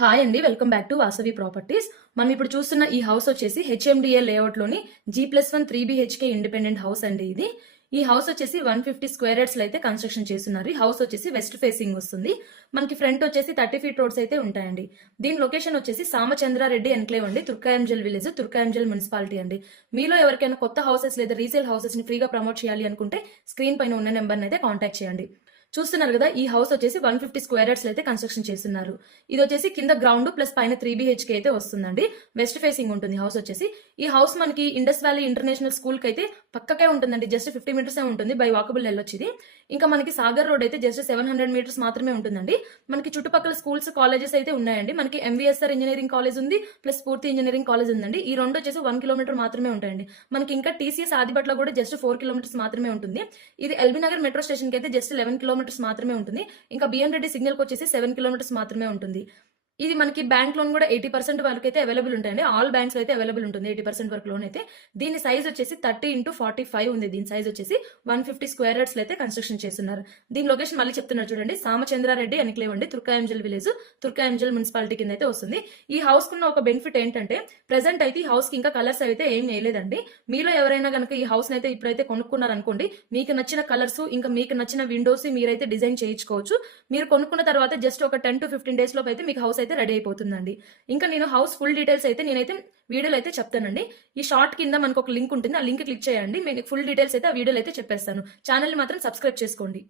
Hi అండి, welcome back to Vasavi properties. మనం ఇప్పుడు చూస్తున్న ఈ హౌస్ వచ్చేసి హెచ్ఎండిఏ లేఅవుట్ లోని G+1 3BHK ఇండిపెండెంట్ హౌస్ అండి. ఈ హౌస్ వచ్చేసి 150 స్క్వేర్ యార్డ్స్ లో అయితే కన్స్ట్రక్షన్ చేస్తున్నారు. ఈ హౌస్ వచ్చేసి వెస్ట్ ఫేసింగ్ వస్తుంది. మనకి ఫ్రంట్ వచ్చేసి 30 ఫీట్ రోడ్స్ అయితే ఉంటాయండి. దీని లొకేషన్ వచ్చేసి సామచంద్రారెడ్డి ఎన్క్లేవ్ అండి, తుర్కాయంజల్ విలేజ్, తుర్కాయంజల్ మున్సిపాలిటీ అండి. మీలో ఎవరికైనా కొత్త హౌసెస్ లేదా రీసేల్ హౌసెస్ ని ఫ్రీగా ప్రమోట్ చేయాలి అనుకుంటే స్క్రీన్ పైన ఉన్న నెంబర్ అయితే కాంటాక్ట్ చేయండి. చూస్తున్నారు కదా, ఈ హౌస్ వచ్చేసి 150 స్క్వేర్ యార్డ్స్ అయితే కన్స్ట్రక్షన్ చేస్తున్నారు. ఇది వచ్చేసి కింద గ్రౌండ్ ప్లస్ పైన 3BHK అయితే వస్తుందండి. వెస్ట్ ఫేసింగ్ ఉంటుంది హౌస్ వచ్చేసి. ఈ హౌస్ మనకి ఇండస్ వ్యాలీ ఇంటర్నేషనల్ స్కూల్ కి అయితే పక్కకే ఉంటుందండి. జస్ట్ 50 మీటర్స్ ఉంటుంది, బై వాకబుల్ వెళ్ళొచ్చు ఇది. ఇంకా మనకి సాగర్ రోడ్ అయితే జస్ట్ 700 మీటర్స్ మాత్రమే ఉంటుందండి. మనకి చుట్టుపక్కల స్కూల్స్ కాలేజెస్ అయితే ఉన్నాయండి. మనకి MVSR ఇంజనీరింగ్ కాలేజ్ ఉంది, ప్లస్ పూర్తి ఇంజనీరింగ్ కాలేజ్ ఉందండి. ఈ రెండు వచ్చేసి 1 కిలోమీటర్ మాత్రమే ఉంటాయండి. మనకి ఇంకా TCS ఆదిబట్లో కూడా జస్ట్ 4 కిలోమీటర్స్ మాత్రమే ఉంటుంది. ఇది ఎల్బీ నగర్ మెట్రో స్టేషన్ కి అయితే జస్ట్ 11 కిలోమీటర్స్ మాత్రమే ఉంటుంది. ఇంకా బిఎన్ రెడ్డి సిగ్నల్ కి వచ్చేసి 7 కిలోమీటర్స్ మాత్రమే ఉంటుంది. ఇది మనకి బ్యాంక్ లోన్ కూడా 80% వరకు అయితే అవైలబుల్ ఉంటాయండి. ఆల్ బ్యాంక్స్ అయితే అవైలబుల్ ఉంటుంది 80% వరకు లోన్ అయితే. దీని సైజ్ వచ్చేసి 30x45 ఉంది. దీని సైజ్ వచ్చేసి 150 స్క్వేర్ యార్డ్స్ లో అయితే కన్స్ట్రక్షన్ చేస్తున్నారు. దీని లొకేషన్ మళ్ళీ చెప్తున్నారు చూడండి, సామచంద్రారెడ్డి ఎన్క్లేవ్ అండి, తుర్కాయంజల్ విలేజ్, తుర్కాయంజల్ మున్సిపాలిటీ కింద అయితే వస్తుంది. ఈ హౌస్ కున్న ఒక బెనిఫిట్ ఏంటంటే, ప్రెసెంట్ అయితే ఈ హౌస్ కి ఇంకా కలర్స్ అయితే ఏం వేయలేదండి. మీలో ఎవరైనా కనుక ఈ హౌస్ అయితే ఇప్పుడైతే కొనుక్కున్నారు అనుకోండి, మీకు నచ్చిన కలర్స్ ఇంకా మీకు నచ్చిన విండోస్ మీరైతే డిజైన్ చేయించుకోవచ్చు. మీరు కొనుక్కున్న తర్వాత జస్ట్ ఒక 10 to 15 డేస్ లోపు అయితే మీకు హౌస్ అయితే రెడీ అయిపోతుందండి. ఇంకా నేను హౌస్ ఫుల్ డీటెయిల్స్ అయితే నేనైతే వీడియోలో అయితే చెప్తానండి. ఈ షార్ట్ కింద మనకు ఒక లింక్ ఉంటుంది, ఆ లింక్ క్లిక్ చేయండి. మీకు ఫుల్ డీటెయిల్స్ అయితే ఆ వీడియోలో అయితే చెప్పేస్తాను. ఛానల్ ని మాత్రం సబ్స్క్రైబ్ చేసుకోండి.